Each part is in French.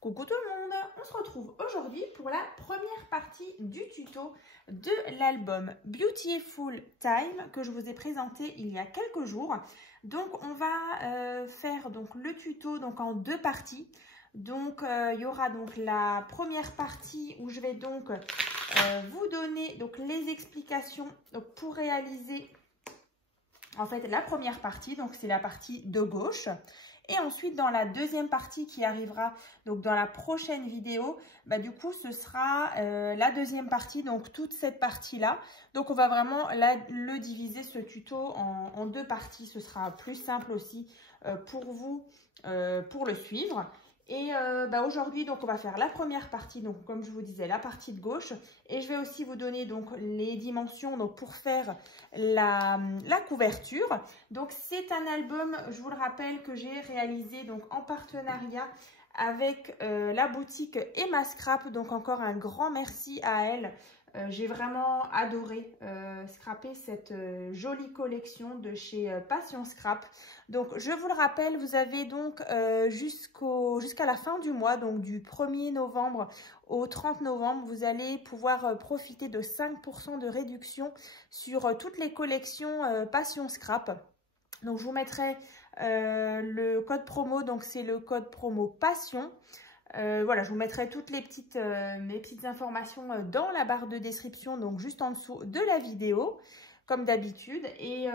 Coucou tout le monde, on se retrouve aujourd'hui pour la première partie du tuto de l'album Beautiful Time que je vous ai présenté il y a quelques jours. Donc on va faire donc le tuto donc en deux parties. Donc il y aura donc la première partie où je vais donc vous donner donc les explications donc, pour réaliser en fait la première partie, donc c'est la partie de gauche. Et ensuite, dans la deuxième partie qui arrivera donc dans la prochaine vidéo, du coup, ce sera la deuxième partie, donc toute cette partie-là. Donc, on va vraiment le diviser, ce tuto, en deux parties. Ce sera plus simple aussi pour vous, pour le suivre. Et aujourd'hui, donc, on va faire la première partie, donc comme je vous disais, la partie de gauche. Et je vais aussi vous donner donc les dimensions donc, pour faire la couverture. Donc, c'est un album, je vous le rappelle, que j'ai réalisé donc, en partenariat avec la boutique Emma Scrap. Donc, encore un grand merci à elle. J'ai vraiment adoré scraper cette jolie collection de chez Passion Scrap. Donc, je vous le rappelle, vous avez donc jusqu'à la fin du mois, donc du 1er novembre au 30 novembre, vous allez pouvoir profiter de 5% de réduction sur toutes les collections Passion Scrap. Donc, je vous mettrai le code promo, donc c'est le code promo Passion. Voilà, je vous mettrai toutes les mes petites informations dans la barre de description, donc juste en dessous de la vidéo, comme d'habitude. Et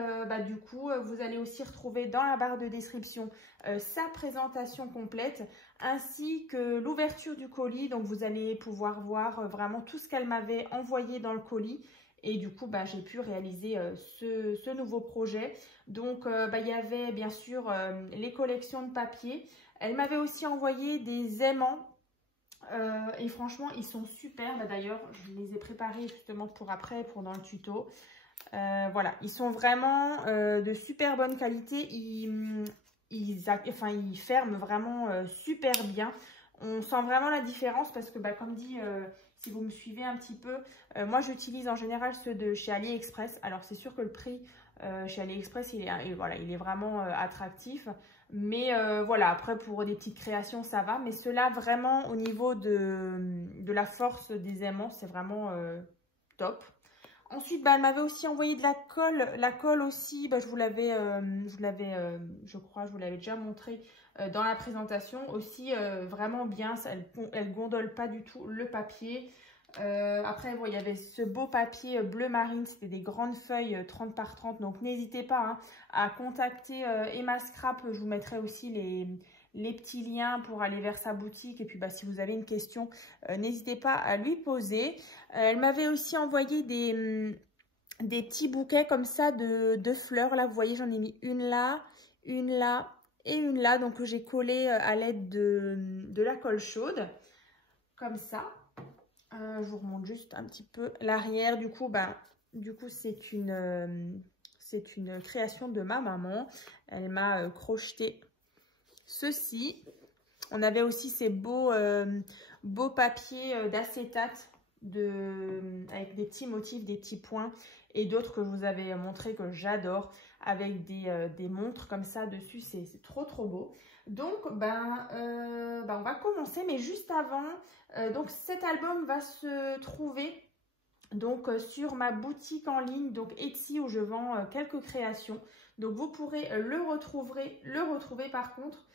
du coup, vous allez aussi retrouver dans la barre de description sa présentation complète, ainsi que l'ouverture du colis. Donc, vous allez pouvoir voir vraiment tout ce qu'elle m'avait envoyé dans le colis. Et du coup, j'ai pu réaliser ce nouveau projet. Donc, il y avait bien sûr les collections de papier. Elle m'avait aussi envoyé des aimants et franchement, ils sont super. D'ailleurs, je les ai préparés justement pour après, pour dans le tuto. Voilà, ils sont vraiment de super bonne qualité. Ils ferment vraiment super bien. On sent vraiment la différence parce que, comme dit, si vous me suivez un petit peu, moi j'utilise en général ceux de chez AliExpress. Alors c'est sûr que le prix chez AliExpress, il est vraiment attractif. Mais voilà, après pour des petites créations, ça va. Mais ceux-là, vraiment, au niveau de la force des aimants, c'est vraiment top. Ensuite, elle m'avait aussi envoyé de la colle. La colle aussi, je vous l'avais, je crois, je vous l'avais déjà montré dans la présentation. Aussi, vraiment bien, elle gondole pas du tout le papier. Après, il y avait ce beau papier bleu marine, c'était des grandes feuilles 30 par 30. Donc, n'hésitez pas à contacter Emma Scrap. Je vous mettrai aussi les petits liens pour aller vers sa boutique. Et puis, si vous avez une question, n'hésitez pas à lui poser. Elle m'avait aussi envoyé des petits bouquets comme ça de fleurs. Là, vous voyez, j'en ai mis une là et une là. Donc, j'ai collé à l'aide de la colle chaude, comme ça. Je vous remonte juste un petit peu l'arrière. Du coup, c'est une création de ma maman. Elle m'a crocheté ceci. On avait aussi ces beaux papiers d'acétate avec des petits motifs, des petits points et d'autres que je vous avais montré que j'adore avec des montres comme ça dessus. C'est trop beau. Donc, on va commencer, mais juste avant, donc cet album va se trouver donc sur ma boutique en ligne, donc Etsy, où je vends quelques créations. Donc, vous pourrez le retrouver par contre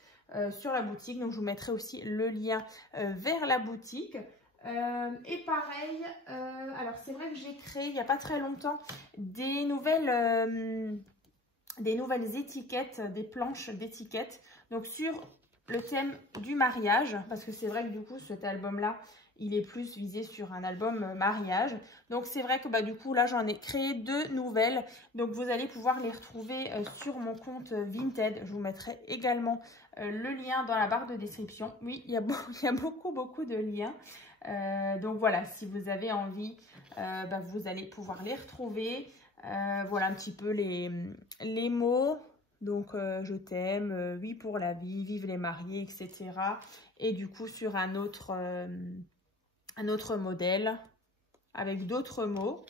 sur la boutique. Donc, je vous mettrai aussi le lien vers la boutique. Et pareil, alors c'est vrai que j'ai créé il n'y a pas très longtemps des nouvelles étiquettes, des planches d'étiquettes. Donc sur le thème du mariage, parce que c'est vrai que du coup cet album-là, il est plus visé sur un album mariage. Donc c'est vrai que du coup là j'en ai créé deux nouvelles. Donc vous allez pouvoir les retrouver sur mon compte Vinted. Je vous mettrai également le lien dans la barre de description. Oui, il y a beaucoup de liens. Donc voilà, si vous avez envie, vous allez pouvoir les retrouver. Voilà un petit peu les mots. Donc, je t'aime, oui pour la vie, vive les mariés, etc. Et du coup, sur un autre modèle avec d'autres mots.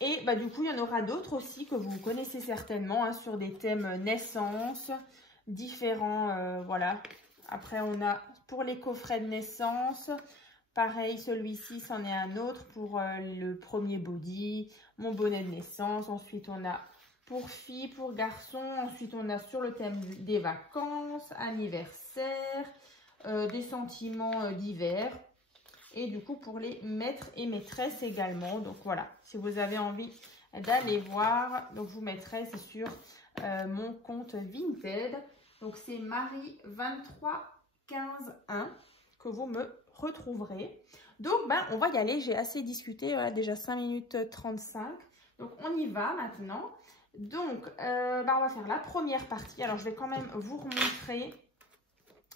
Et du coup, il y en aura d'autres aussi que vous connaissez certainement sur des thèmes naissance, différents, voilà. Après, on a pour les coffrets de naissance, pareil, celui-ci, c'en est un autre pour le premier body, mon bonnet de naissance. Ensuite, on a pour filles, pour garçons. Ensuite, on a sur le thème des vacances, anniversaire, des sentiments d'hiver. Et du coup, pour les maîtres et maîtresses également. Donc voilà, si vous avez envie d'aller voir, donc je vous mettrai, c'est sur mon compte Vinted. Donc c'est Marie23151 que vous me retrouverez. Donc on va y aller, j'ai assez discuté, voilà, déjà 5 minutes 35. Donc on y va maintenant. Donc on va faire la première partie. Alors je vais quand même vous remontrer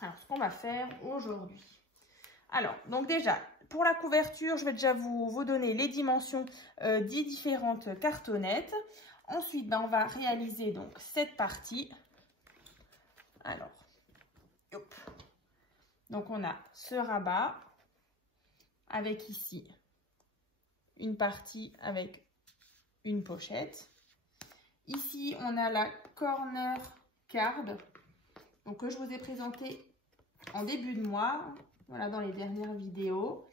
ce qu'on va faire aujourd'hui. Alors, donc déjà, pour la couverture, je vais déjà vous donner les dimensions des différentes cartonnettes. Ensuite, on va réaliser donc cette partie. Alors, hop. Donc on a ce rabat avec ici une partie avec une pochette. Ici, on a la corner card, donc que je vous ai présenté en début de mois. Voilà, dans les dernières vidéos.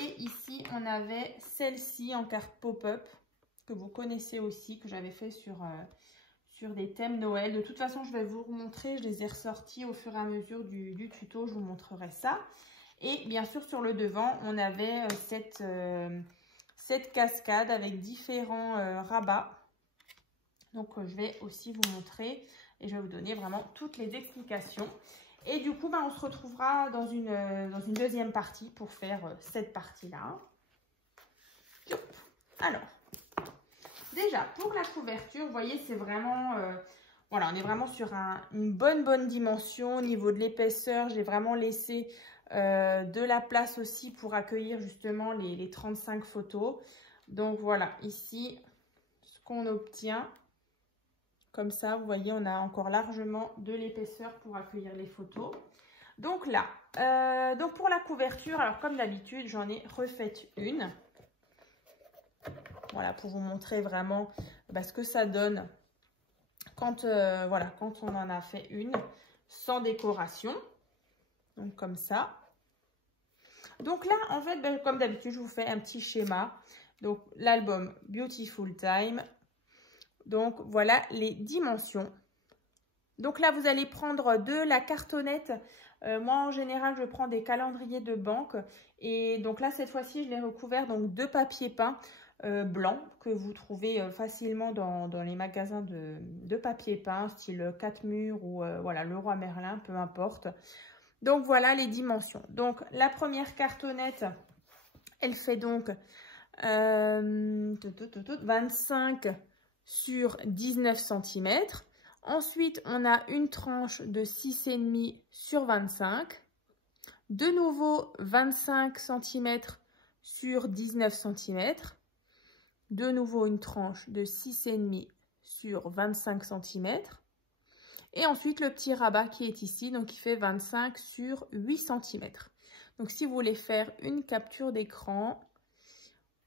Et ici, on avait celle-ci en carte pop-up, que vous connaissez aussi, que j'avais fait sur des thèmes Noël. De toute façon, je vais vous remontrer. Je les ai ressortis au fur et à mesure du tuto. Je vous montrerai ça. Et bien sûr, sur le devant, on avait cette cascade avec différents rabats. Donc, je vais aussi vous montrer et je vais vous donner vraiment toutes les explications. Et du coup, on se retrouvera dans une deuxième partie pour faire cette partie-là. Alors, déjà, pour la couverture, vous voyez, c'est vraiment... voilà, on est vraiment sur une bonne dimension. Au niveau de l'épaisseur, j'ai vraiment laissé de la place aussi pour accueillir justement les 35 photos. Donc voilà, ici, ce qu'on obtient... Comme ça, vous voyez, on a encore largement de l'épaisseur pour accueillir les photos. Donc là, donc pour la couverture, alors comme d'habitude, j'en ai refait une. Voilà, pour vous montrer vraiment ce que ça donne quand, voilà, quand on en a fait une, sans décoration. Donc comme ça. Donc là, en fait, comme d'habitude, je vous fais un petit schéma. Donc l'album Beautiful Time. Donc, voilà les dimensions. Donc là, vous allez prendre de la cartonnette. Moi, en général, je prends des calendriers de banque. Et donc là, cette fois-ci, je l'ai recouvert donc de papier peint blanc que vous trouvez facilement dans les magasins de papier peint, style 4 murs ou voilà, Leroy Merlin, peu importe. Donc, voilà les dimensions. Donc, la première cartonnette, elle fait donc 25 sur 19 cm. Ensuite, on a une tranche de 6,5 sur 25. De nouveau, 25 cm sur 19 cm. De nouveau, une tranche de 6,5 sur 25 cm. Et ensuite, le petit rabat qui est ici, donc qui fait 25 sur 8 cm. Donc, si vous voulez faire une capture d'écran,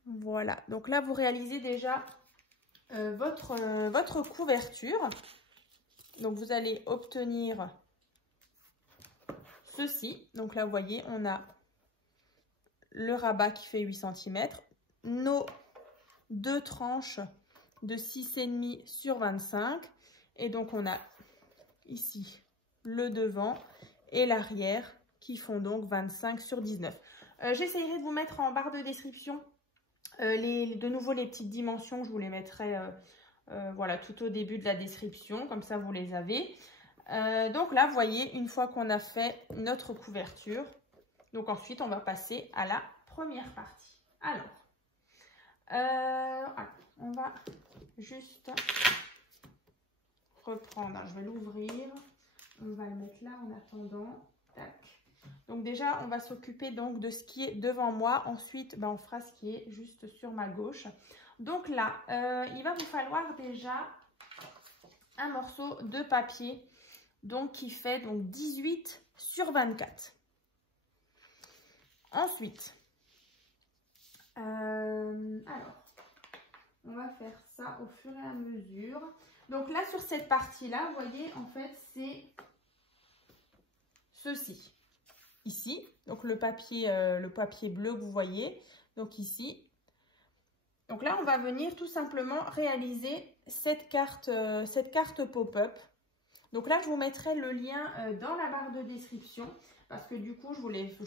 voilà. Donc là, vous réalisez déjà votre couverture. Donc vous allez obtenir ceci. Donc là vous voyez, on a le rabat qui fait 8 cm, nos deux tranches de 6,5 sur 25 et donc on a ici le devant et l'arrière qui font donc 25 sur 19. J'essaierai de vous mettre en barre de description de nouveau les petites dimensions, je vous les mettrai voilà, tout au début de la description, comme ça vous les avez. Donc là, vous voyez, une fois qu'on a fait notre couverture, donc ensuite on va passer à la première partie. Alors, on va juste reprendre, je vais l'ouvrir, on va le mettre là en attendant. Tac. Donc déjà, on va s'occuper donc de ce qui est devant moi. Ensuite, on fera ce qui est juste sur ma gauche. Donc là, il va vous falloir déjà un morceau de papier donc qui fait donc 18 sur 24. Ensuite, alors, on va faire ça au fur et à mesure. Donc là, sur cette partie-là, vous voyez, en fait, c'est ceci. Ici, donc le papier bleu que vous voyez, donc ici. Donc là, on va venir tout simplement réaliser cette carte pop-up. Donc là, je vous mettrai le lien dans la barre de description parce que du coup, je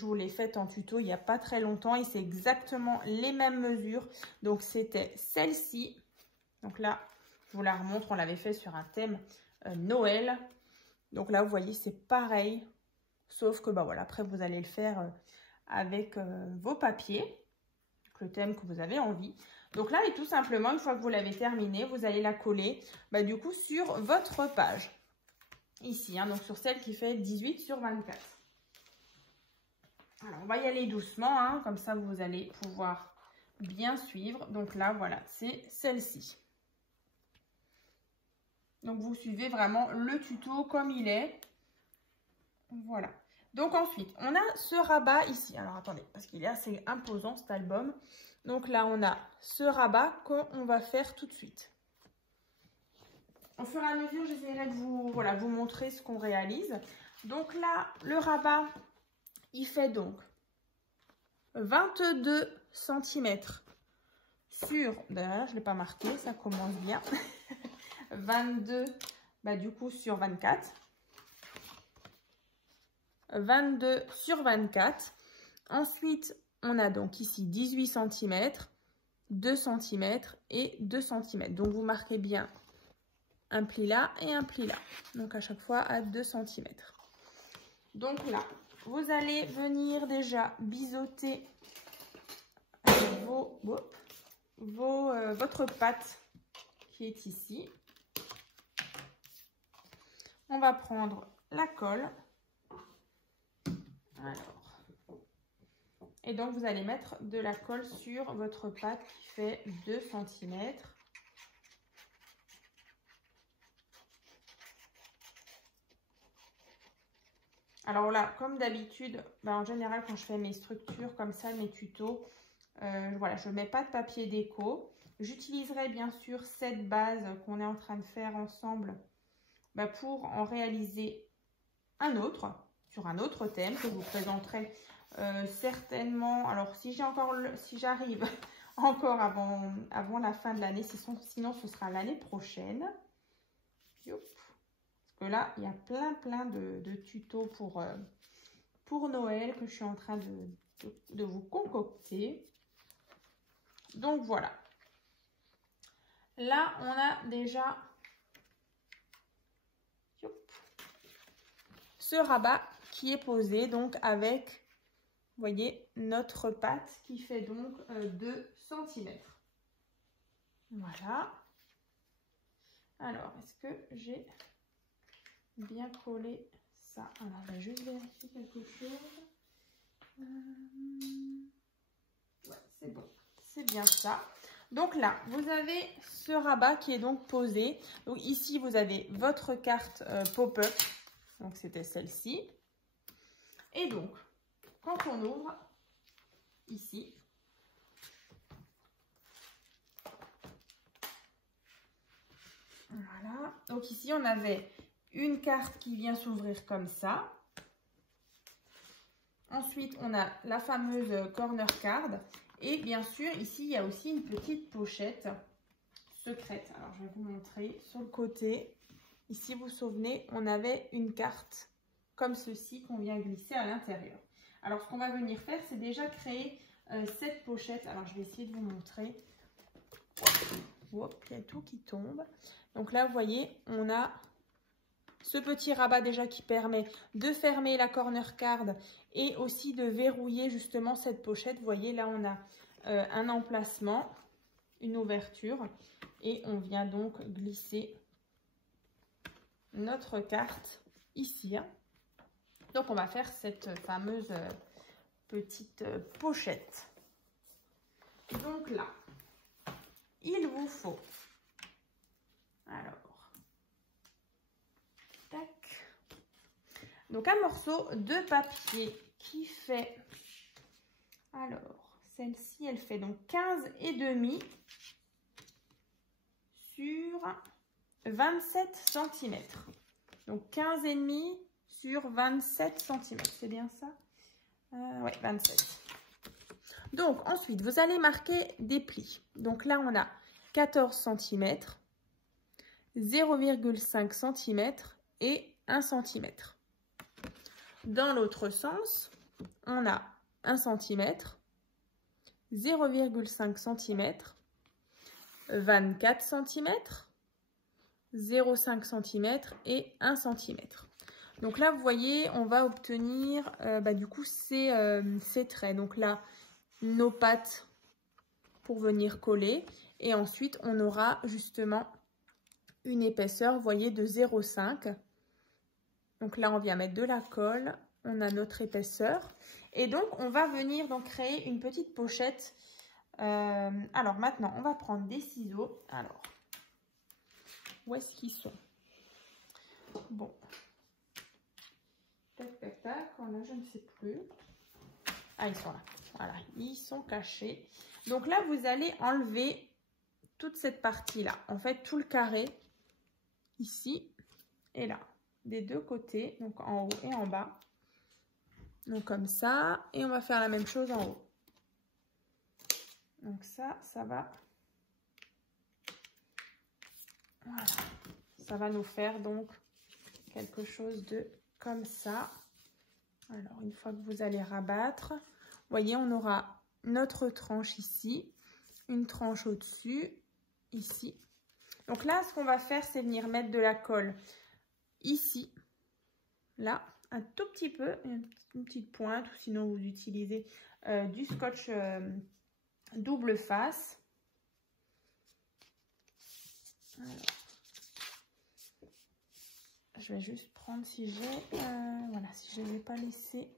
vous l'ai faite en tuto il n'y a pas très longtemps et c'est exactement les mêmes mesures. Donc c'était celle-ci. Donc là, je vous la remontre, on l'avait fait sur un thème Noël. Donc là, vous voyez, c'est pareil. Sauf que, bah voilà, après, vous allez le faire avec vos papiers, le thème que vous avez envie. Donc là, et tout simplement, une fois que vous l'avez terminé, vous allez la coller, bah, du coup, sur votre page. Ici, hein, donc sur celle qui fait 18 sur 24. Alors, on va y aller doucement, hein, comme ça, vous allez pouvoir bien suivre. Donc là, voilà, c'est celle-ci. Donc, vous suivez vraiment le tuto comme il est. Voilà. Donc ensuite, on a ce rabat ici. Alors attendez, parce qu'il est assez imposant cet album. Donc là, on a ce rabat qu'on va faire tout de suite. Au fur et à mesure, j'essaierai de vous montrer ce qu'on réalise. Donc là, le rabat, il fait donc 22 cm sur... D'ailleurs, je ne l'ai pas marqué, ça commence bien. 22, bah, du coup, sur 24. 22 sur 24. Ensuite, on a donc ici 18 cm, 2 cm et 2 cm. Donc, vous marquez bien un pli là et un pli là. Donc, à chaque fois à 2 cm. Donc là, vous allez venir déjà biseauter votre pâte qui est ici. On va prendre la colle. Alors, et donc vous allez mettre de la colle sur votre pâte qui fait 2 cm. Alors là, comme d'habitude, ben en général quand je fais mes structures comme ça, mes tutos, voilà, je ne mets pas de papier déco. J'utiliserai bien sûr cette base qu'on est en train de faire ensemble ben pour en réaliser un autre, sur un autre thème que je vous présenterai certainement. Alors si j'arrive encore avant la fin de l'année, sinon ce sera l'année prochaine. Parce que là, il y a plein de tutos pour Noël que je suis en train de vous concocter. Donc voilà. Là, on a déjà ce rabat qui est posé donc avec, vous voyez, notre pâte qui fait donc 2 cm. Voilà. Alors, est-ce que j'ai bien collé ça? Alors, je vais juste vérifier quelque chose. Ouais, c'est bon. C'est bien ça. Donc là, vous avez ce rabat qui est donc posé. Donc ici, vous avez votre carte pop-up. Donc, c'était celle-ci. Et donc, quand on ouvre, ici, voilà. Donc ici, on avait une carte qui vient s'ouvrir comme ça. Ensuite, on a la fameuse corner card. Et bien sûr, ici, il y a aussi une petite pochette secrète. Alors, je vais vous montrer sur le côté. Ici, vous vous souvenez, on avait une carte comme ceci qu'on vient glisser à l'intérieur. Alors, ce qu'on va venir faire, c'est déjà créer cette pochette. Alors, je vais essayer de vous montrer. Hop, il y a tout qui tombe. Donc là, vous voyez, on a ce petit rabat déjà qui permet de fermer la corner card et aussi de verrouiller justement cette pochette. Vous voyez, là, on a un emplacement, une ouverture et on vient donc glisser notre carte ici. Donc, on va faire cette fameuse petite pochette. Donc là, il vous faut, alors, tac, donc un morceau de papier qui fait, alors, celle-ci, elle fait donc 15,5 sur 27 cm. Donc 15,5 sur 27 cm. C'est bien ça? Ouais, 27. Donc, ensuite, vous allez marquer des plis. Donc là, on a 14 cm, 0,5 cm et 1 cm. Dans l'autre sens, on a 1 cm, 0,5 cm, 24 cm, 0,5 cm et 1 cm. Donc là, vous voyez, on va obtenir du coup ces traits. Donc là, nos pattes pour venir coller. Et ensuite, on aura justement une épaisseur, vous voyez, de 0,5. Donc là, on vient mettre de la colle. On a notre épaisseur. Et donc, on va venir donc créer une petite pochette. Alors maintenant, on va prendre des ciseaux. Alors, où est-ce qu'ils sont? Bon. Tac, tac, tac. Voilà, je ne sais plus. Ah, ils sont là. Voilà, ils sont cachés. Donc là, vous allez enlever toute cette partie-là. En fait, tout le carré, ici et là. Des deux côtés, donc en haut et en bas. Donc comme ça. Et on va faire la même chose en haut. Donc ça va. Voilà. Ça va nous faire donc quelque chose de comme ça. Alors, une fois que vous allez rabattre, vous voyez, on aura notre tranche ici, une tranche au-dessus, ici. Donc là, ce qu'on va faire, c'est venir mettre de la colle ici, là, un tout petit peu, une petite pointe, ou sinon vous utilisez du scotch double face. Alors, je vais juste prendre si j'ai, voilà, si je ne les ai pas laissés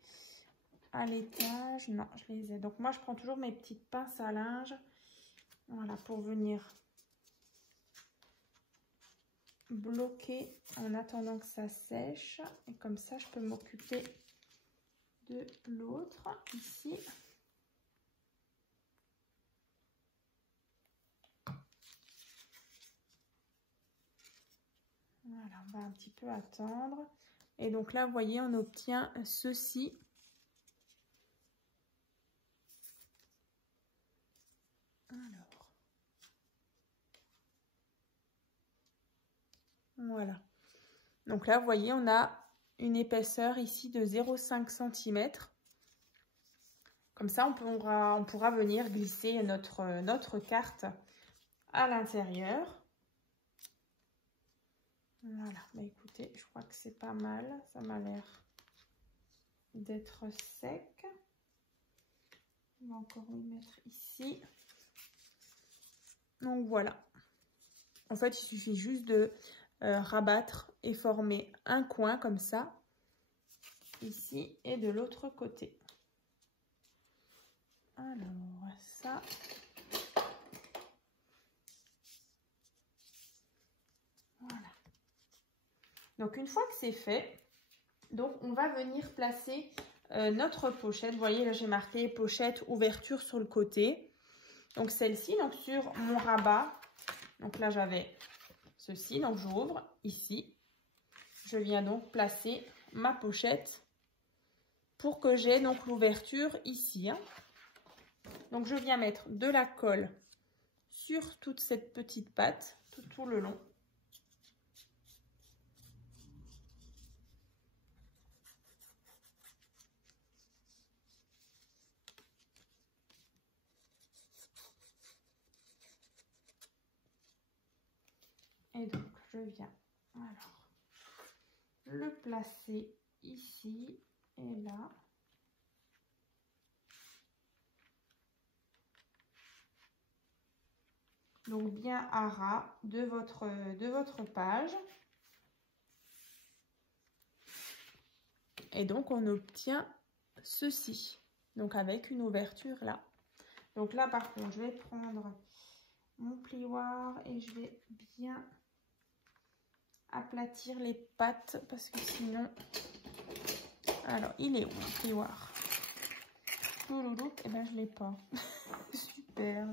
à l'étage. Non, je les ai. Donc moi, je prends toujours mes petites pinces à linge, voilà, pour venir bloquer en attendant que ça sèche. Et comme ça, je peux m'occuper de l'autre ici. Voilà, on va un petit peu attendre. Et donc là, vous voyez, on obtient ceci. Alors. Voilà. Donc là, vous voyez, on a une épaisseur ici de 0,5 cm. Comme ça, on pourra venir glisser notre carte à l'intérieur. Voilà, bah écoutez, je crois que c'est pas mal. Ça m'a l'air d'être sec. On va encore le mettre ici. Donc voilà. En fait, il suffit juste de rabattre et former un coin comme ça, ici et de l'autre côté. Alors, ça. Voilà. Donc, une fois que c'est fait, donc on va venir placer notre pochette. Vous voyez, là, j'ai marqué pochette, ouverture sur le côté. Donc, celle-ci, donc sur mon rabat. Donc là, j'avais ceci. Donc, j'ouvre ici. Je viens donc placer ma pochette pour que j'ai donc l'ouverture ici. Hein. Donc, je viens mettre de la colle sur toute cette petite patte, tout le long. Et donc, je viens alors le placer ici et là. Donc, bien à ras de votre page. Et donc, on obtient ceci. Donc, avec une ouverture là. Donc là, par contre, je vais prendre mon plioir et je vais bien aplatir les pattes parce que sinon... Alors, il est où le plioir? Eh ben, je ne l'ai pas. Super.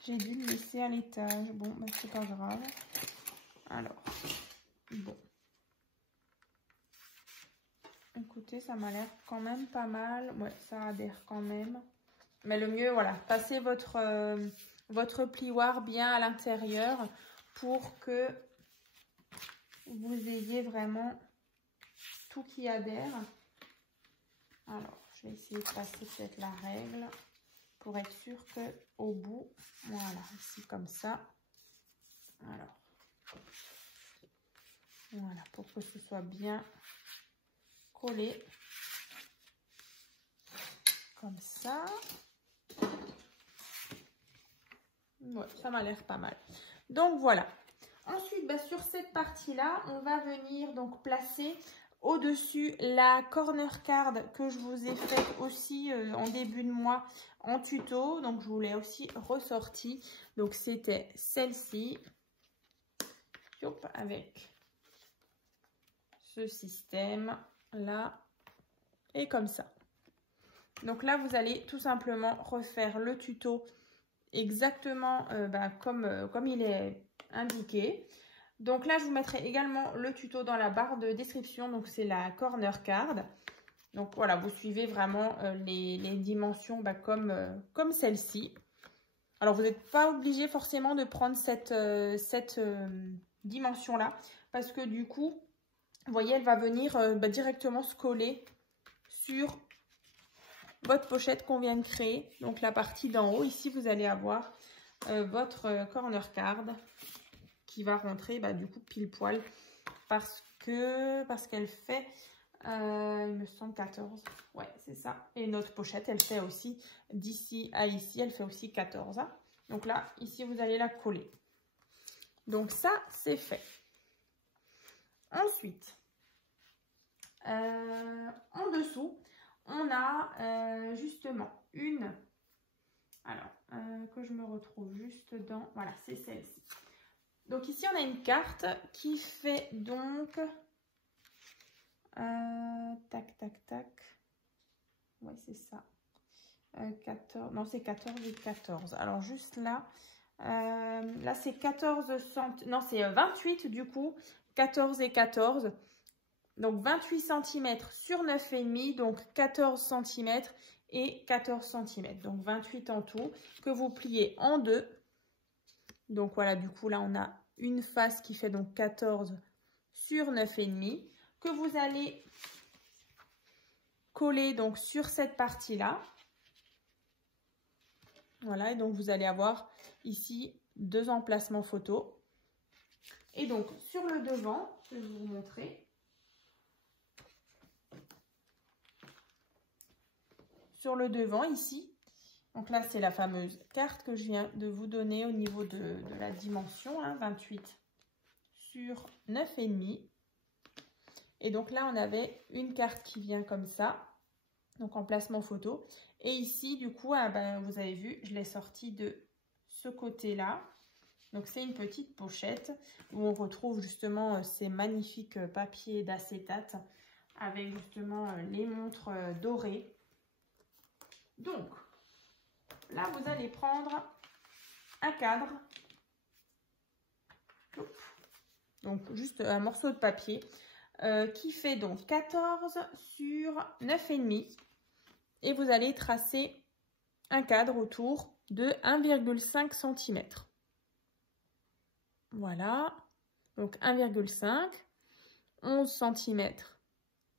J'ai dû le laisser à l'étage. Bon, ben, c'est pas grave. Alors, bon. Écoutez, ça m'a l'air quand même pas mal. Ouais, ça adhère quand même. Mais le mieux, voilà, passez votre plioir bien à l'intérieur pour que vous ayez vraiment tout qui adhère. Alors, je vais essayer de passer peut-être la règle pour être sûr que au bout, voilà, ici comme ça. Alors, voilà, pour que ce soit bien collé. Comme ça. Ouais, ça m'a l'air pas mal. Donc voilà. Ensuite, bah, sur cette partie-là, on va venir donc placer au-dessus la corner card que je vous ai faite aussi en début de mois en tuto. Donc je vous l'ai aussi ressortie. Donc c'était celle-ci. Avec ce système là et comme ça. Donc là, vous allez tout simplement refaire le tuto exactement comme il est indiqué. Donc là, je vous mettrai également le tuto dans la barre de description. Donc c'est la corner card. Donc voilà, vous suivez vraiment les dimensions comme celle-ci. Alors vous n'êtes pas obligé forcément de prendre cette dimension-là. Parce que du coup, vous voyez, elle va venir directement se coller sur votre pochette qu'on vient de créer. Donc la partie d'en haut, ici vous allez avoir votre corner card qui va rentrer du coup pile poil parce qu'elle fait il me semble 14. Ouais, c'est ça. Et notre pochette, elle fait aussi d'ici à ici, elle fait aussi 14. Hein. Donc là, ici vous allez la coller. Donc ça, c'est fait. Ensuite, en dessous, on a justement une, alors que je me retrouve juste dans, voilà, c'est celle-ci. Donc ici, on a une carte qui fait donc, tac, tac, tac, ouais, c'est ça, 14, non, c'est 14 et 14. Alors juste là, là c'est 14 cm, non, c'est 28 du coup, 14 et 14. Donc 28 cm sur 9,5, donc 14 cm et 14 cm. Donc 28 en tout, que vous pliez en deux. Donc voilà, du coup là on a une face qui fait donc 14 sur 9,5, que vous allez coller donc sur cette partie-là. Voilà, et donc vous allez avoir ici deux emplacements photo. Et donc sur le devant, je vais vous montrer. Sur le devant ici, donc là c'est la fameuse carte que je viens de vous donner au niveau de la dimension, hein, 28 sur 9,5. Et donc là on avait une carte qui vient comme ça, donc emplacement photo. Et ici du coup, vous avez vu, je l'ai sorti de ce côté-là. Donc c'est une petite pochette où on retrouve justement ces magnifiques papiers d'acétate avec justement les montres dorées. Donc, là, vous allez prendre un cadre, donc juste un morceau de papier, qui fait donc 14 sur 9,5. Et vous allez tracer un cadre autour de 1,5 cm. Voilà, donc 1,5, 11 cm,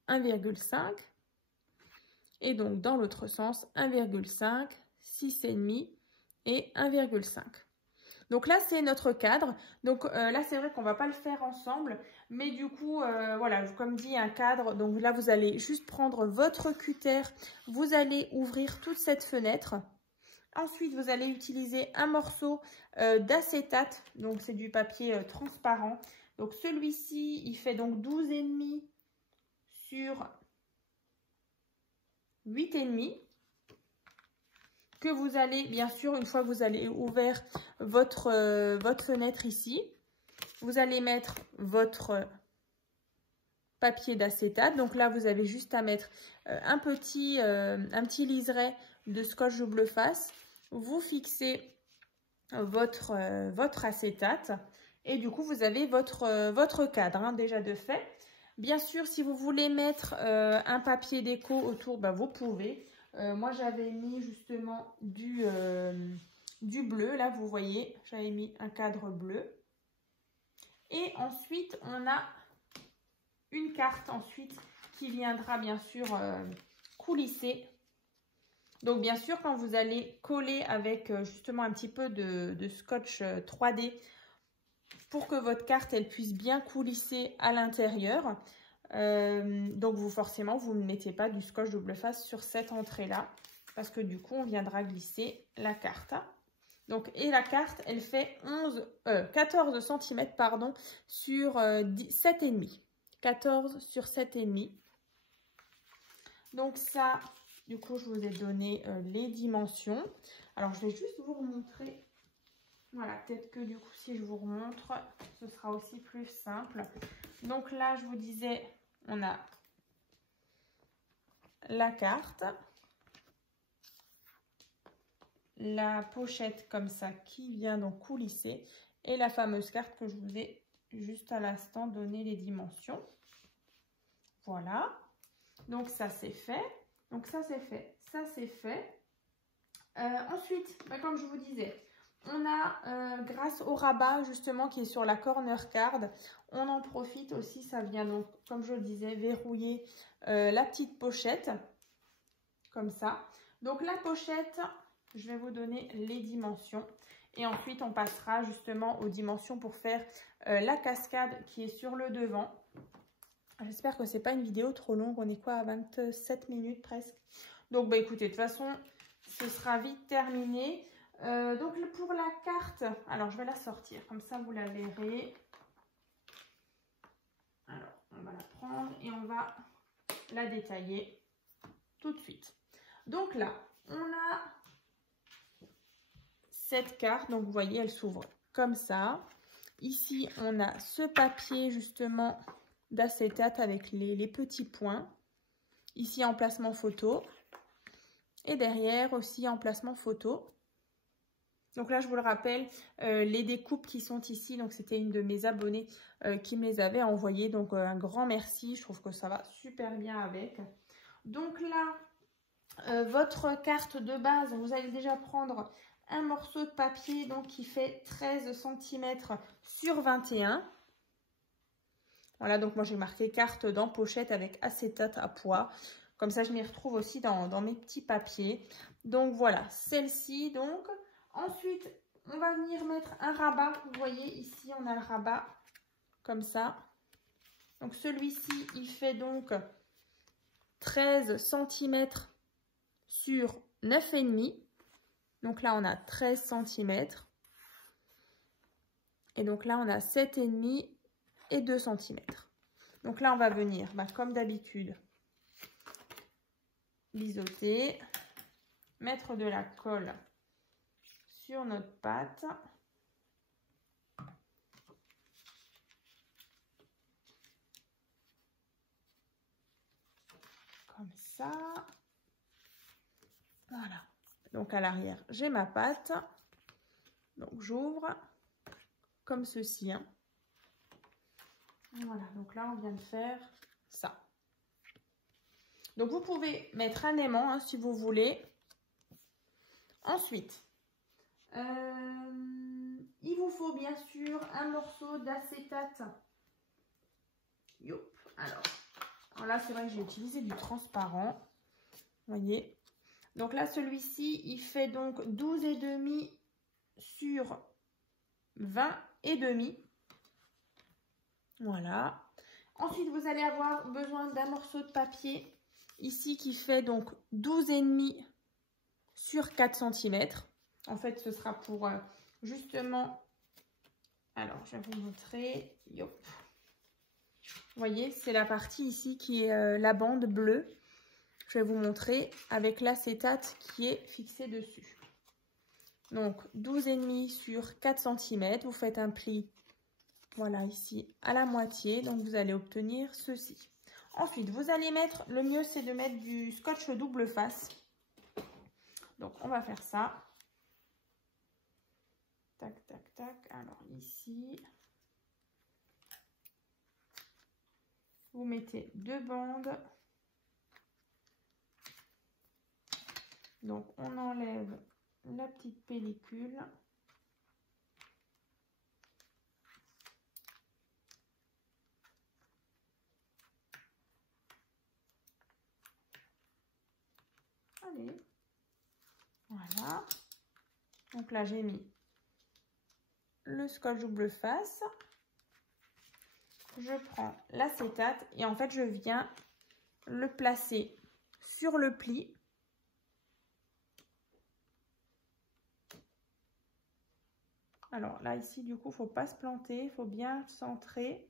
1,5. Et donc, dans l'autre sens, 1,5, 6,5 et 1,5. Donc là, c'est notre cadre. Donc là, c'est vrai qu'on ne va pas le faire ensemble. Mais du coup, voilà, comme dit, un cadre. Donc là, vous allez juste prendre votre cutter. Vous allez ouvrir toute cette fenêtre. Ensuite, vous allez utiliser un morceau d'acétate. Donc, c'est du papier transparent. Donc, celui-ci, il fait donc 12,5 sur 8,5, que vous allez, bien sûr, une fois que vous allez ouvert votre fenêtre ici, vous allez mettre votre papier d'acétate. Donc là, vous avez juste à mettre un petit liseré de scotch double face. Vous fixez votre acétate et du coup, vous avez votre cadre déjà de fait. Bien sûr, si vous voulez mettre un papier déco autour, bah, vous pouvez. Moi, j'avais mis justement du bleu. Là, vous voyez, j'avais mis un cadre bleu. Et ensuite, on a une carte ensuite qui viendra bien sûr coulisser. Donc, bien sûr, quand vous allez coller avec justement un petit peu de scotch 3D pour que votre carte elle puisse bien coulisser à l'intérieur. Donc, forcément, vous ne mettez pas du scotch double face sur cette entrée-là parce que du coup, on viendra glisser la carte. Donc, et la carte, elle fait 14 cm pardon, sur 7,5. 14 sur 7,5. Donc ça, du coup, je vous ai donné les dimensions. Alors, je vais juste vous remontrer. Voilà, peut-être que du coup, si je vous remontre, ce sera aussi plus simple. Donc là, je vous disais, on a la carte. La pochette comme ça qui vient donc coulisser et la fameuse carte que je vous ai juste à l'instant donné les dimensions. Voilà, donc ça c'est fait, donc ça c'est fait, ça c'est fait. Ensuite, comme je vous disais, on a grâce au rabat justement qui est sur la corner card, on en profite aussi, ça vient donc comme je le disais verrouiller la petite pochette comme ça. Donc la pochette, je vais vous donner les dimensions et ensuite on passera justement aux dimensions pour faire la cascade qui est sur le devant. J'espère que c'est pas une vidéo trop longue, on est quoi à 27 minutes presque. Donc bah écoutez, de toute façon ce sera vite terminé. Donc pour la carte, alors je vais la sortir, comme ça vous la verrez. Alors on va la prendre et on va la détailler tout de suite. Donc là, on a cette carte, donc vous voyez, elle s'ouvre comme ça. Ici, on a ce papier justement d'acétate avec les petits points. Ici, emplacement photo. Et derrière aussi, emplacement photo. Donc là, je vous le rappelle, les découpes qui sont ici, donc c'était une de mes abonnées qui me les avait envoyées. Donc un grand merci, je trouve que ça va super bien avec. Donc là, votre carte de base, vous allez déjà prendre un morceau de papier donc qui fait 13 cm sur 21. Voilà, donc moi j'ai marqué carte dans pochette avec acétate à pois. Comme ça, je m'y retrouve aussi dans mes petits papiers. Donc voilà, celle-ci donc. Ensuite, on va venir mettre un rabat. Vous voyez ici, on a le rabat comme ça. Donc celui-ci, il fait donc 13 cm sur 9,5. Donc là, on a 13 cm. Et donc là, on a 7,5 et 2 cm. Donc là, on va venir, comme d'habitude, biseauter, mettre de la colle sur notre pâte. Comme ça. Voilà. Donc à l'arrière, j'ai ma pâte. Donc j'ouvre comme ceci. Hein. Voilà, donc là on vient de faire ça. Donc vous pouvez mettre un aimant hein, si vous voulez. Ensuite, il vous faut bien sûr un morceau d'acétate. Alors là c'est vrai que j'ai utilisé du transparent. Vous voyez. Donc là celui-ci il fait donc 12,5 sur 20,5. Voilà. Ensuite, vous allez avoir besoin d'un morceau de papier ici qui fait donc 12,5 sur 4 cm. En fait, ce sera pour justement... Alors, je vais vous montrer. Yop. Vous voyez, c'est la partie ici qui est la bande bleue. Je vais vous montrer avec l'acétate qui est fixé dessus. Donc, 12,5 sur 4 cm. Vous faites un pli. Voilà, ici, à la moitié. Donc, vous allez obtenir ceci. Ensuite, vous allez mettre, le mieux, c'est de mettre du scotch double face. Donc, on va faire ça. Tac, tac, tac. 5. Alors, ici. Voilà. Donc, vous mettez 2 bandes. Donc, on enlève la petite pellicule. Allez, voilà. Donc là, j'ai mis le scotch double face. Je prends l'acétate et en fait, je viens le placer sur le pli. Alors là, ici, du coup, il ne faut pas se planter, il faut bien centrer.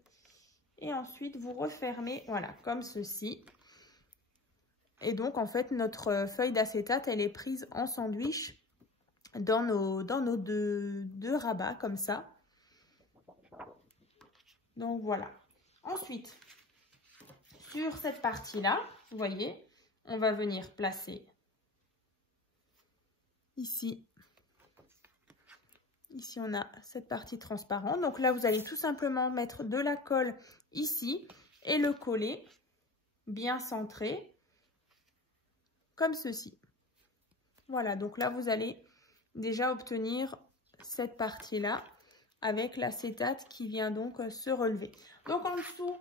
Et ensuite, vous refermez, voilà, comme ceci. Et donc, en fait, notre feuille d'acétate, elle est prise en sandwich dans nos deux rabats, comme ça. Donc, voilà. Ensuite, sur cette partie-là, vous voyez, on va venir placer ici. Ici, on a cette partie transparente. Donc là, vous allez tout simplement mettre de la colle ici et le coller bien centré, comme ceci. Voilà, donc là, vous allez déjà obtenir cette partie-là avec l'acétate qui vient donc se relever. Donc en dessous,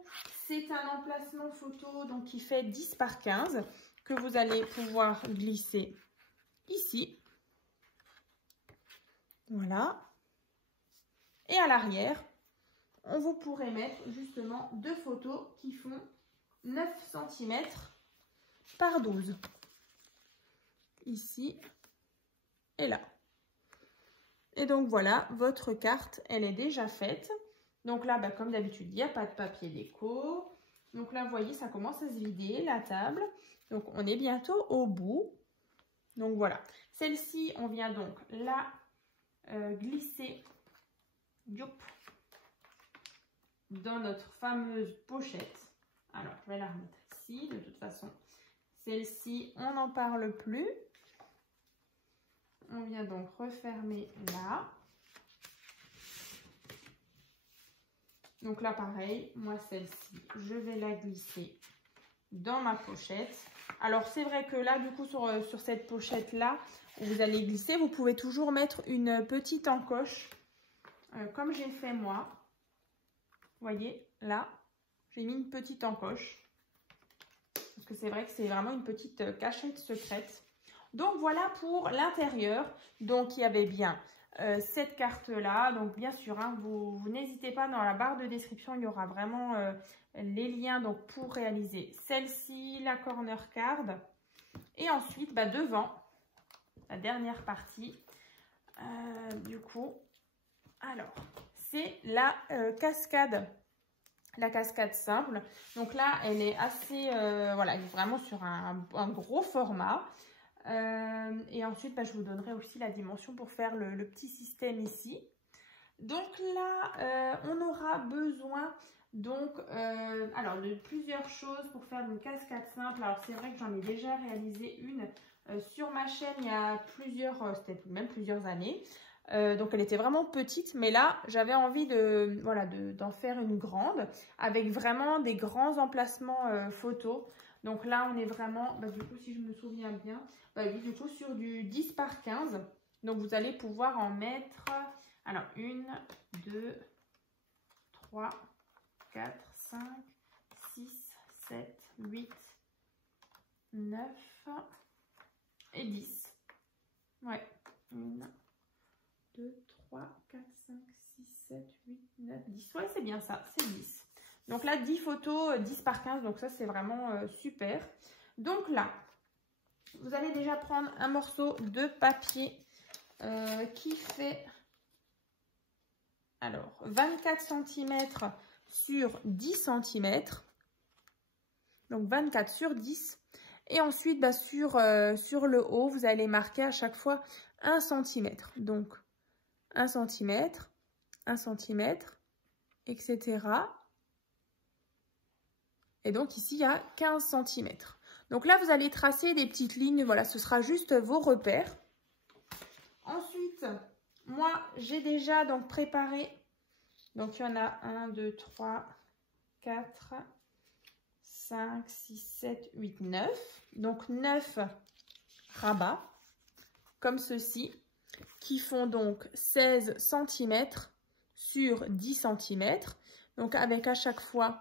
c'est un emplacement photo donc, qui fait 10 par 15 que vous allez pouvoir glisser ici. Voilà. Et à l'arrière, vous pourrez mettre justement 2 photos qui font 9 cm par 12. Ici et là. Et donc voilà, votre carte, elle est déjà faite. Donc là, comme d'habitude, il n'y a pas de papier déco. Donc là, vous voyez, ça commence à se vider, la table. Donc on est bientôt au bout. Donc voilà. Celle-ci, on vient donc la glisser dans notre fameuse pochette. Alors, je vais la remettre ici. De toute façon, celle-ci, on n'en parle plus. On vient donc refermer là. Donc là, pareil, moi, celle-ci, je vais la glisser dans ma pochette. Alors, c'est vrai que là, du coup, sur cette pochette-là, où vous allez glisser, vous pouvez toujours mettre une petite encoche, comme j'ai fait moi. Vous voyez, là, j'ai mis une petite encoche. Parce que c'est vrai que c'est vraiment une petite cachette secrète. Donc, voilà pour l'intérieur. Donc, il y avait bien cette carte-là. Donc, bien sûr, hein, vous n'hésitez pas, dans la barre de description, il y aura vraiment les liens donc, pour réaliser celle-ci, la corner card. Et ensuite, devant, la dernière partie, du coup, alors, c'est la cascade. La cascade simple. Donc là, elle est assez, voilà, elle est vraiment sur un gros format. Et ensuite, je vous donnerai aussi la dimension pour faire le petit système ici. Donc là, on aura besoin donc, alors de plusieurs choses pour faire une cascade simple. Alors c'est vrai que j'en ai déjà réalisé une sur ma chaîne il y a c'était même plusieurs années. Donc elle était vraiment petite, mais là j'avais envie d'en faire une grande avec vraiment des grands emplacements photos. Donc là on est vraiment, du coup si je me souviens bien, oui, du coup sur du 10 par 15. Donc vous allez pouvoir en mettre, alors 1, 2, 3, 4, 5, 6, 7, 8, 9 et 10. Ouais, 1, 2, 3, 4, 5, 6, 7, 8, 9, 10. Ouais, c'est bien ça, c'est 10. Donc là, 10 photos, 10 par 15, donc ça, c'est vraiment super. Donc là, vous allez déjà prendre un morceau de papier qui fait, alors, 24 cm sur 10 cm. Donc 24 sur 10. Et ensuite, sur le haut, vous allez marquer à chaque fois 1 cm. Donc, 1 cm, 1 cm, etc. Et donc ici, il y a 15 cm. Donc là, vous allez tracer des petites lignes. Voilà, ce sera juste vos repères. Ensuite, moi, j'ai déjà donc préparé. Donc, il y en a 1, 2, 3, 4, 5, 6, 7, 8, 9. Donc 9 rabats, comme ceci, qui font donc 16 cm sur 10 cm. Donc avec à chaque fois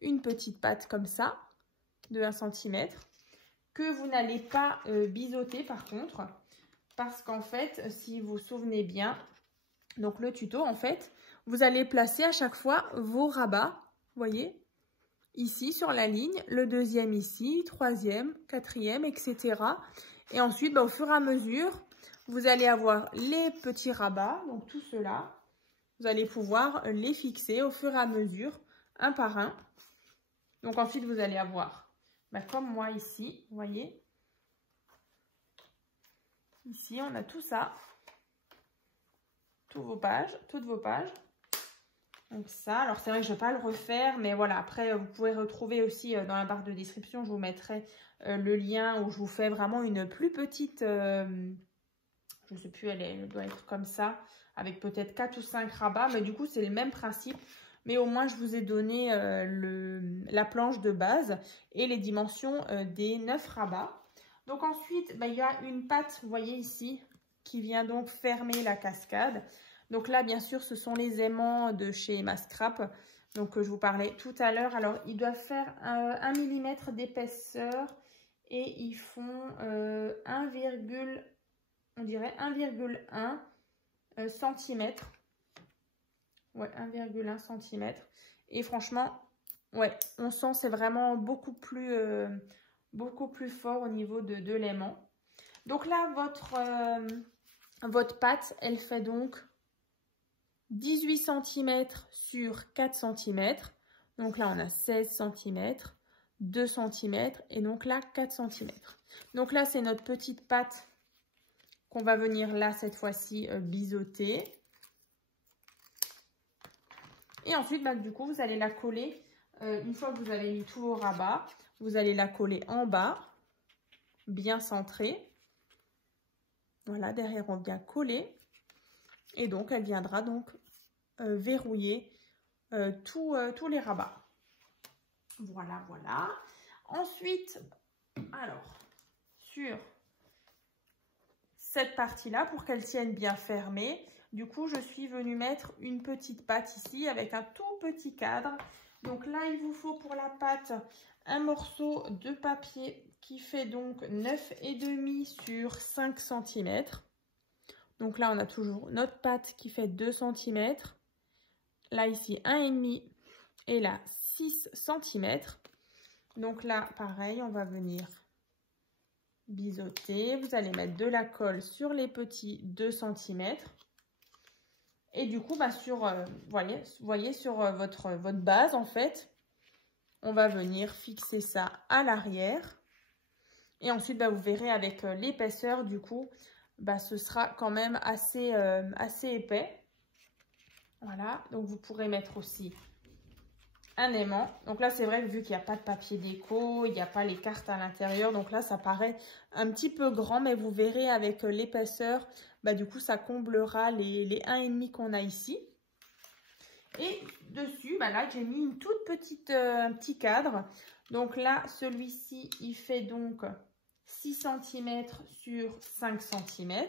une petite patte comme ça, de 1 cm, que vous n'allez pas biseauter par contre, parce qu'en fait, si vous vous souvenez bien, donc le tuto, en fait, vous allez placer à chaque fois vos rabats, voyez, ici sur la ligne, le deuxième ici, troisième, quatrième, etc. Et ensuite, au fur et à mesure, vous allez avoir les petits rabats, donc tout cela, vous allez pouvoir les fixer au fur et à mesure, un par un. Donc ensuite, vous allez avoir, comme moi ici, vous voyez, ici, on a tout ça, toutes vos pages. Donc ça, alors c'est vrai que je ne vais pas le refaire, mais voilà, après vous pouvez retrouver aussi dans la barre de description, je vous mettrai le lien où je vous fais vraiment une plus petite, je ne sais plus, elle doit être comme ça, avec peut-être 4 ou 5 rabats, mais du coup c'est le même principe, mais au moins je vous ai donné la planche de base et les dimensions des 9 rabats. Donc ensuite, il y a une patte, vous voyez ici, qui vient donc fermer la cascade. Donc là, bien sûr, ce sont les aimants de chez Mascrap, donc je vous parlais tout à l'heure. Alors, ils doivent faire 1 mm d'épaisseur et ils font 1,1 cm. Ouais, 1,1 cm. Et franchement, ouais, on sent c'est vraiment beaucoup plus fort au niveau de l'aimant. Donc là, votre pâte, elle fait donc 18 cm sur 4 cm. Donc là, on a 16 cm, 2 cm et donc là, 4 cm. Donc là, c'est notre petite pâte qu'on va venir là, cette fois-ci, biseauter. Et ensuite, du coup, vous allez la coller. Une fois que vous avez mis tous vos rabats, vous allez la coller en bas, bien centrée. Voilà, derrière, on vient coller. Et donc, elle viendra donc verrouiller tous les rabats. Voilà, voilà. Ensuite, alors, sur cette partie-là, pour qu'elle tienne bien fermée, du coup, je suis venue mettre une petite patte ici avec un tout petit cadre. Donc là, il vous faut pour la patte un morceau de papier qui fait donc 9,5 sur 5 cm. Donc là, on a toujours notre patte qui fait 2 cm. Là, ici, 1,5 et là, 6 cm. Donc là, pareil, on va venir biseauter. Vous allez mettre de la colle sur les petits 2 cm. Et du coup, voyez, sur votre base, en fait, on va venir fixer ça à l'arrière. Et ensuite, vous verrez avec l'épaisseur, du coup, ce sera quand même assez épais. Voilà, donc vous pourrez mettre aussi un aimant. Donc là, c'est vrai que vu qu'il n'y a pas de papier déco, il n'y a pas les cartes à l'intérieur, donc là, ça paraît un petit peu grand, mais vous verrez avec l'épaisseur, du coup, ça comblera les 1,5 qu'on a ici. Et dessus, là, j'ai mis une toute petite, un petit cadre. Donc là, celui-ci, il fait donc 6 cm sur 5 cm.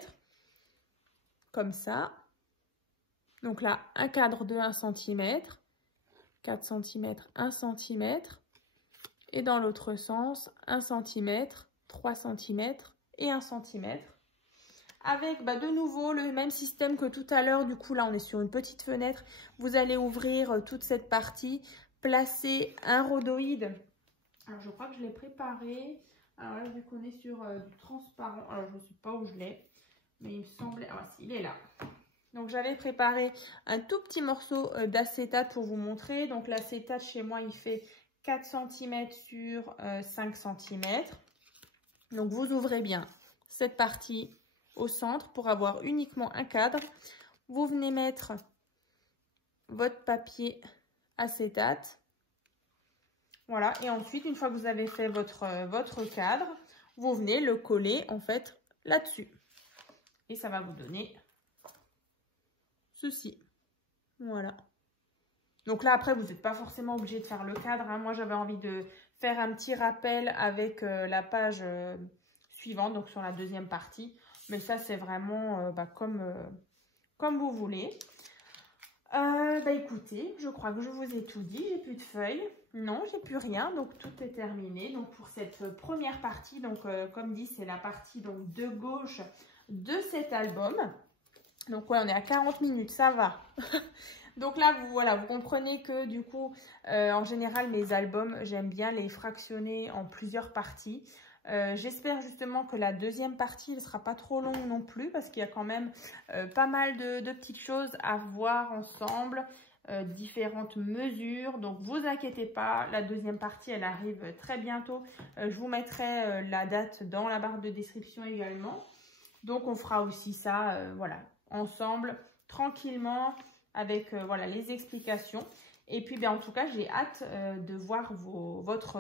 Comme ça. Donc là, un cadre de 1 cm. 4 cm, 1 cm. Et dans l'autre sens, 1 cm, 3 cm et 1 cm. Avec de nouveau le même système que tout à l'heure. Du coup, là, on est sur une petite fenêtre. Vous allez ouvrir toute cette partie, placer un rhodoïde. Alors, je crois que je l'ai préparé. Alors là, vu qu'on est sur du transparent, alors je ne sais pas où je l'ai, mais il me semblait... Ah, si, il est là. Donc, j'avais préparé un tout petit morceau d'acétate pour vous montrer. Donc, l'acétate, chez moi, il fait 4 cm sur 5 cm. Donc, vous ouvrez bien cette partie au centre pour avoir uniquement un cadre. Vous venez mettre votre papier acétate. Voilà. Et ensuite, une fois que vous avez fait votre cadre, vous venez le coller, en fait, là-dessus. Et ça va vous donner ceci. Voilà. Donc là, après, vous n'êtes pas forcément obligé de faire le cadre. Hein. Moi, j'avais envie de faire un petit rappel avec la page suivante, donc sur la deuxième partie. Mais ça, c'est vraiment comme vous voulez. Écoutez, je crois que je vous ai tout dit. J'ai plus de feuilles. Non, j'ai plus rien. Donc, tout est terminé. Donc, pour cette première partie, donc comme dit, c'est la partie donc, de gauche de cet album. Donc, ouais, on est à 40 minutes. Ça va. Donc là, vous comprenez que du coup, en général, mes albums, j'aime bien les fractionner en plusieurs parties. J'espère justement que la deuxième partie ne sera pas trop longue non plus parce qu'il y a quand même pas mal de petites choses à voir ensemble, différentes mesures. Donc, vous inquiétez pas, la deuxième partie, elle arrive très bientôt. Je vous mettrai la date dans la barre de description également. Donc, on fera aussi ça, ensemble, tranquillement, avec les explications. Et puis, en tout cas, j'ai hâte de voir votre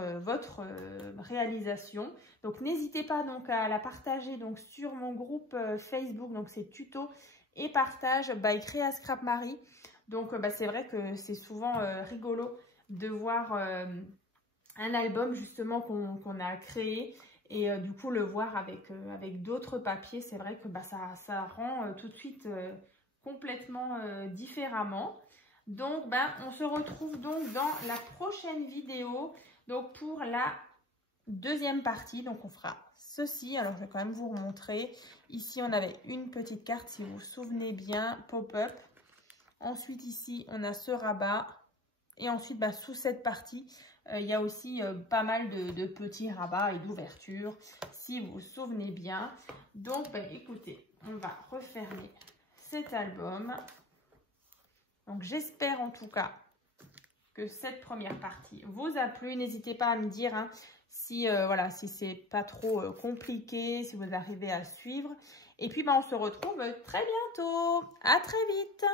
réalisation. Donc, n'hésitez pas donc, à la partager donc, sur mon groupe Facebook. Donc, c'est tuto et partage by Créa Scrap Marie. Donc, c'est vrai que c'est souvent rigolo de voir un album justement qu'on a créé. Et du coup, le voir avec d'autres papiers, c'est vrai que ça rend tout de suite complètement différemment. Donc, on se retrouve donc dans la prochaine vidéo. Donc, pour la deuxième partie, donc on fera ceci. Alors, je vais quand même vous remontrer. Ici, on avait une petite carte, si vous vous souvenez bien, pop-up. Ensuite, ici, on a ce rabat. Et ensuite, sous cette partie, il y a aussi pas mal de petits rabats et d'ouvertures, si vous vous souvenez bien. Donc, écoutez, on va refermer cet album. Donc, j'espère en tout cas que cette première partie vous a plu. N'hésitez pas à me dire si c'est pas trop compliqué, si vous arrivez à suivre. Et puis, on se retrouve très bientôt. À très vite.